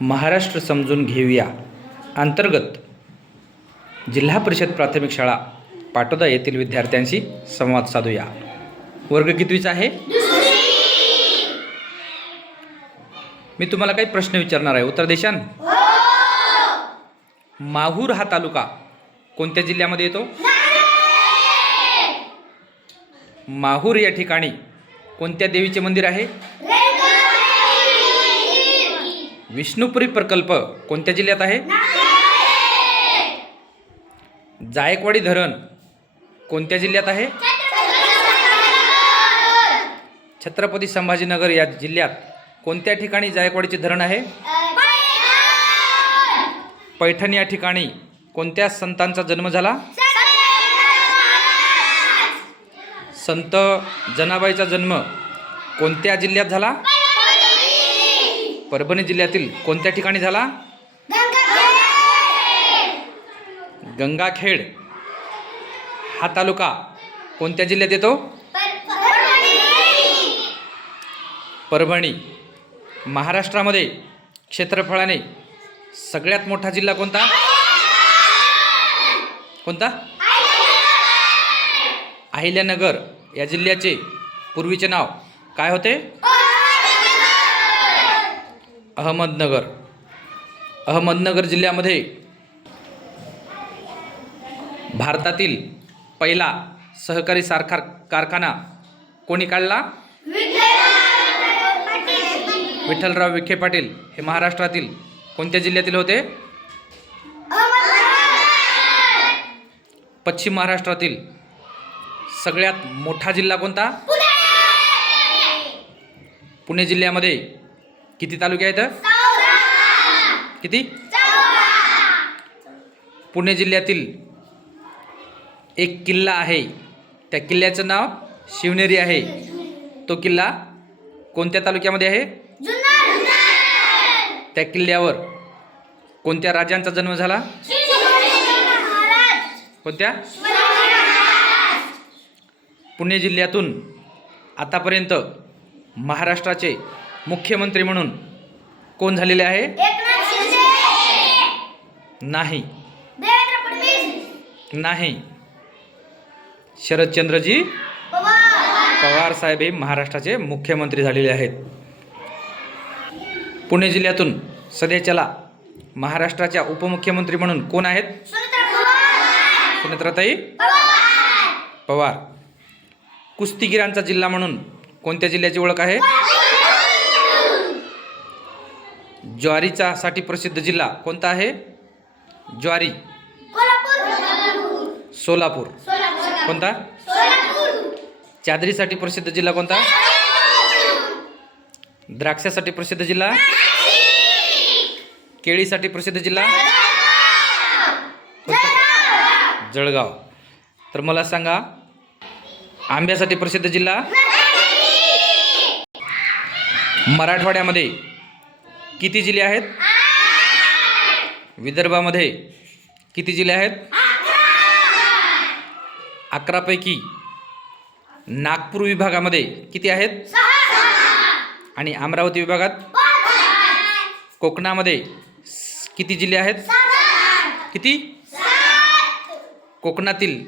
महाराष्ट्र समजून घेऊया अंतर्गत जिल्हा परिषद प्राथमिक शाळा पाटोदा येथील विद्यार्थ्यांशी संवाद साधूया। वर्ग कितवीचा आहे? मी तुम्हाला काही प्रश्न विचारणार आहे, उत्तर देशाल? माहूर हा तालुका कोणत्या जिल्ह्यामध्ये येतो? माहूर या ठिकाणी कोणत्या देवीचे मंदिर आहे? विष्णुपुरी प्रकल्प कोणत्या जिल्ह्यात आहे? जायकवाडी धरण कोणत्या जिल्ह्यात आहे? छत्रपती संभाजीनगर या जिल्ह्यात कोणत्या ठिकाणी जायकवाडीचे धरण आहे? पैठण या ठिकाणी कोणत्या संतांचा जन्म झाला? संत जनाबाईचा जन्म कोणत्या जिल्ह्यात झाला? परभणी जिल्ह्यातील कोणत्या ठिकाणी झाला? गंगाखेड हा तालुका कोणत्या जिल्ह्यात येतो? परभणी। महाराष्ट्रामध्ये क्षेत्रफळाने सगळ्यात मोठा जिल्हा कोणता? कोणता? अहिल्यानगर या जिल्ह्याचे पूर्वीचे नाव काय होते? अहमदनगर। अहमदनगर जिल्ह्यामध्ये भारतातील पहिला सहकारी साखर कारखाना कोणी काढला? विठ्ठलराव विखे पाटील। हे महाराष्ट्रातील कोणत्या जिल्ह्यातील होते? पश्चिम महाराष्ट्रातील सगळ्यात मोठा जिल्हा कोणता? पुणे जिल्ह्यामध्ये किती तालुके आहेत? किती? पुणे जिल्ह्यातील एक किल्ला आहे, त्या किल्ल्याचं नाव शिवनेरी आहे। तो किल्ला कोणत्या तालुक्यामध्ये आहे? त्या किल्ल्यावर कोणत्या राजांचा जन्म झाला? कोणत्या? पुणे जिल्ह्यातून आतापर्यंत महाराष्ट्राचे मुख्यमंत्री म्हणून कोण झालेले आहे? नाही, नाही, शरदचंद्रजी पवार साहेब हे महाराष्ट्राचे मुख्यमंत्री झालेले आहेत। पुणे जिल्ह्यातून सध्याच्याला महाराष्ट्राच्या उपमुख्यमंत्री म्हणून कोण आहेत? सुनेत्राताई पवार। कुस्तीगिरांचा जिल्हा म्हणून कोणत्या जिल्ह्याची ओळख आहे? ज्वारीचा साठी प्रसिद्ध जिल्हा कोणता आहे? ज्वारी। सोलापूर। कोणता? चादरीसाठी प्रसिद्ध जिल्हा कोणता? द्राक्षासाठी प्रसिद्ध जिल्हा? केळीसाठी प्रसिद्ध जिल्हा? जळगाव। तर मला सांगा, आंब्यासाठी प्रसिद्ध जिल्हा? मराठवाड्यामध्ये किती जिल्हे आहेत? विदर्भामध्ये किती जिल्हे आहेत? 11 पैकी नागपूर विभागामध्ये किती आहेत? आणि अमरावती विभागात? कोकणामध्ये किती जिल्हे आहेत? किती? कोकणातील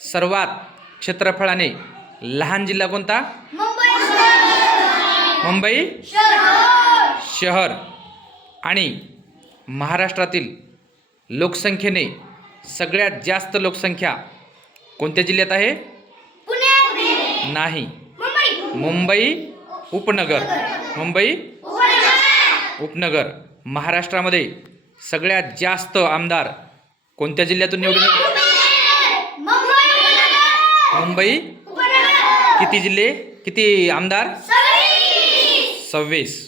सर्वात क्षेत्रफळाने लहान जिल्हा कोणता? मुंबई शहर। आणि महाराष्ट्रातील लोकसंख्येने सगळ्यात जास्त लोकसंख्या कोणत्या जिल्ह्यात आहे? नाही, मुंबई उपनगर। मुंबई उपनगर। महाराष्ट्रामध्ये सगळ्यात जास्त आमदार कोणत्या जिल्ह्यातून निवडून येतात? मुंबई। किती जिल्हे, किती आमदार? 26।